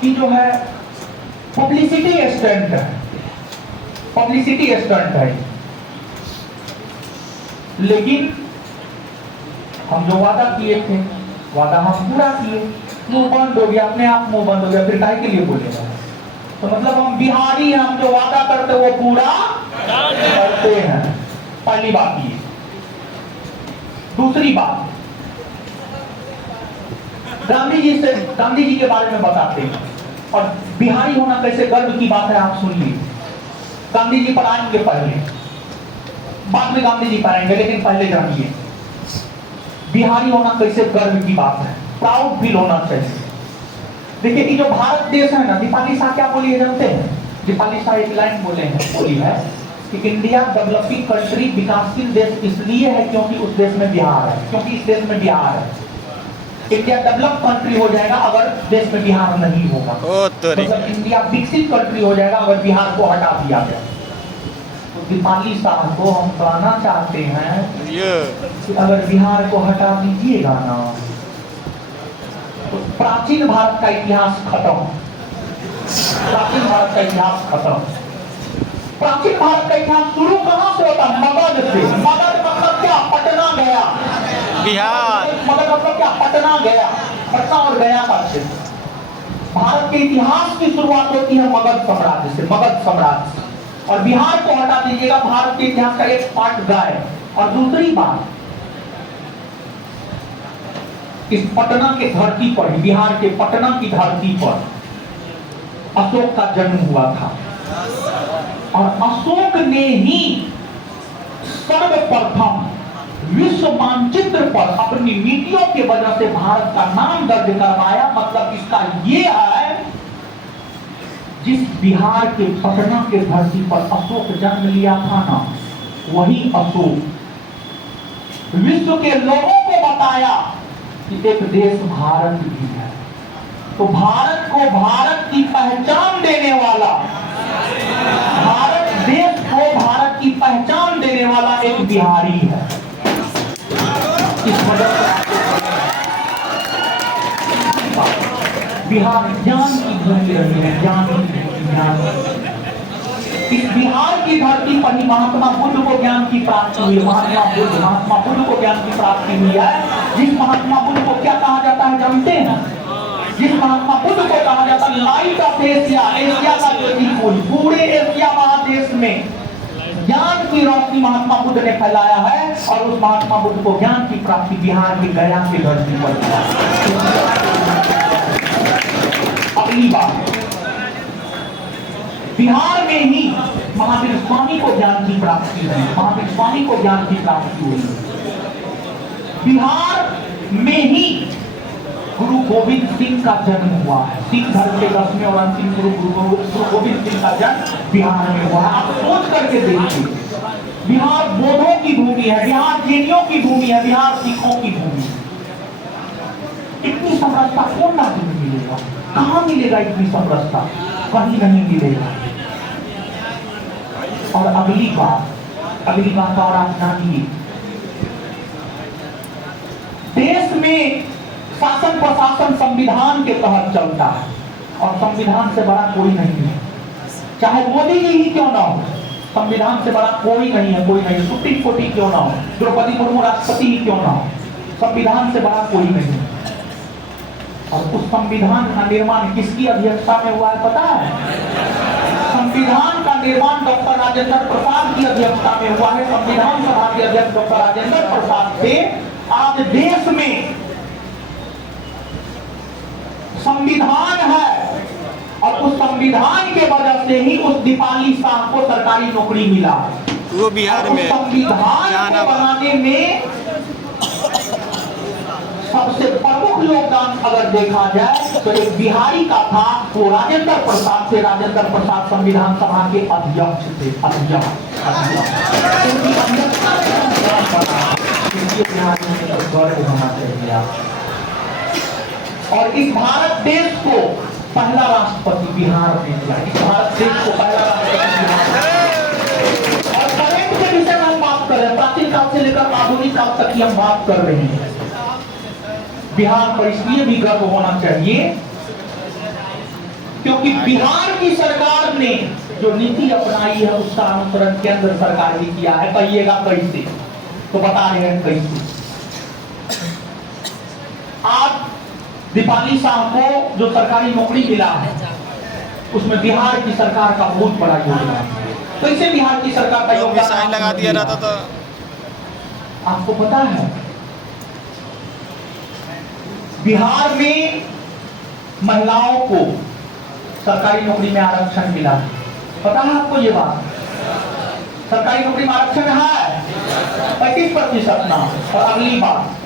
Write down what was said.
कि जो है पब्लिसिटी स्टंट है, पब्लिसिटी स्टंट है। लेकिन हम जो वादा किए थे, वादा हम पूरा किए, मुंह बंद हो गया, अपने आप मुंह बंद हो गया, फिर काहे के लिए बोलेगा? तो मतलब हम बिहारी हैं, हम जो वादा करते वो पूरा करते हैं। पहली बात ये। दूसरी बात, गांधी जी के बारे में बताते हैं, और बिहारी होना कैसे गर्व की बात है आप सुनिए। गांधी जी पर आएंगे पहले, बाद में गांधी जी पर आएंगे, लेकिन पहले जानिए बिहारी होना कैसे गर्व की बात है, प्राउड फील होना चाहिए। देखिए कि जो भारत देश है ना, दीपाली शाह क्या बोली है जानते हैं? दीपाली शाह एक लाइन बोली है कि इंडिया डेवलपिंग कंट्री, विकासशील देश इसलिए है क्योंकि उस देश में बिहार है, क्योंकि इस देश में बिहार है। इंडिया डेवलप कंट्री हो जाएगा अगर देश में बिहार नहीं होगा। मतलब इंडिया विकसित कंट्री हो जाएगा अगर बिहार को हटा दिया गया। तो दीपाली शाह को हम कहना चाहते हैं कि अगर बिहार को हटा दीजिएगा ना तो प्राचीन भारत का इतिहास खत्म, प्राचीन भारत का इतिहास खत्म। प्राचीन भारत का इतिहास शुरू कहां से होता? मगध से। मगध मतलब क्या? पटना गया, बिहार। मगध मतलब क्या? पटना गया, पटना और गया का क्षेत्र। भारत के इतिहास की शुरुआत होती है मगध साम्राज्य से, मगध साम्राज्य से। और बिहार को हटा दीजिएगा, भारत के इतिहास का एक पार्ट गायब। और दूसरी बात, इस पटना के धरती पर, बिहार के पटना की धरती पर अशोक का जन्म हुआ था, और अशोक ने ही सर्वप्रथम विश्व मानचित्र पर अपनी नीतियों के वजह से भारत का नाम दर्ज करवाया। मतलब इसका ये है, जिस बिहार के पटना के धरती पर अशोक जन्म लिया था ना, वही अशोक विश्व के लोगों को बताया कि एक देश भारत भी है। तो भारत को भारत की पहचान देने वाला, भारत देश को भारत की पहचान देने वाला एक बिहारी है। इस वजह से बिहार ज्ञान की भूमि रही है, ज्ञान की इस बिहार की धरती पर ही महात्मा बुद्ध को ज्ञान की प्राप्ति हुई। महात्मा बुद्ध को ज्ञान की प्राप्ति हुई है। जिस महात्मा बुद्ध को क्या कहा जाता है जानते हैं? जिस महात्मा बुद्ध को कहा जाता है लाइट ऑफ एशिया, एशिया का ज्योतिपुंज। पूरे एशिया महादेश में ज्ञान की रोशनी महात्मा बुद्ध ने फैलाया है, और उस महात्मा बुद्ध को ज्ञान की प्राप्ति बिहार की गया की धरती पर। अगली बात, बिहार में ही महावीर स्वामी को ज्ञान की प्राप्ति हुई, महावीर स्वामी को ज्ञान की प्राप्ति हुई। बिहार में ही गुरु गोविंद सिंह का जन्म हुआ है। सिख धर्म के 10वें और अंतिम गुरु गोविंद सिंह का जन्म बिहार में हुआ है। आप सोच करके देखिए, बिहार बौद्धों की भूमि है, बिहार जैनियों की भूमि है, बिहार सिखों की भूमि है। इतनी समरसता कौन राज्य में मिलेगा? कहाँ मिलेगा इतनी समरसता? कहीं नहीं मिलेगा। और अगली बात और आप जानिए, देश में शासन प्रशासन संविधान के तहत चलता है, और संविधान से बड़ा कोई नहीं है। चाहे मोदी जी ही क्यों ना हो, संविधान से बड़ा कोई नहीं है, कोई नहीं। सुप्रीम कोर्ट ही क्यों ना हो, द्रौपदी मुर्मू राष्ट्रपति ही क्यों ना हो, संविधान से बड़ा कोई नहीं है। और उस संविधान का निर्माण किसकी अध्यक्षता में हुआ है पता है? संविधान का निर्माण डॉक्टर राजेंद्र प्रसाद की अध्यक्षता में हुआ है। संविधान सभा के अध्यक्ष डॉक्टर राजेंद्र प्रसाद से आज देश में संविधान है, और उस संविधान के वजह से ही उस दीपाली शाह को सरकारी नौकरी मिला। वो बिहार में संविधान को बनाने में सबसे प्रमुख योगदान अगर देखा जाए तो एक बिहारी का था, वो राजेंद्र प्रसाद से। राजेंद्र प्रसाद संविधान सभा के अध्यक्ष थे, और इस भारत देश को पहला राष्ट्रपति बिहार ने दिया। इस भारत देश को पहला राष्ट्रपति। और करेंट के विषय में हम बात कर रहे हैं, प्राचीन काल से लेकर आधुनिक काल तक की हम बात कर रहे हैं। बिहार पर इसलिए भी गर्व होना चाहिए क्योंकि बिहार की सरकार ने जो नीति अपनाई है उसका अनुसरण केंद्र सरकार ही किया है। कहिएगा कैसे? तो बता रहे हैं कैसे। आज दीपाली साहब को जो सरकारी नौकरी मिला है उसमें बिहार की सरकार का बहुत बड़ा योगदान है। कैसे बिहार की सरकार का योगदान लगा दिया रहता तो आपको पता है? बिहार में महिलाओं को सरकारी नौकरी में आरक्षण मिला। पता है आपको ये बात? सरकारी नौकरी में आरक्षण है 35% ना। और अगली बात,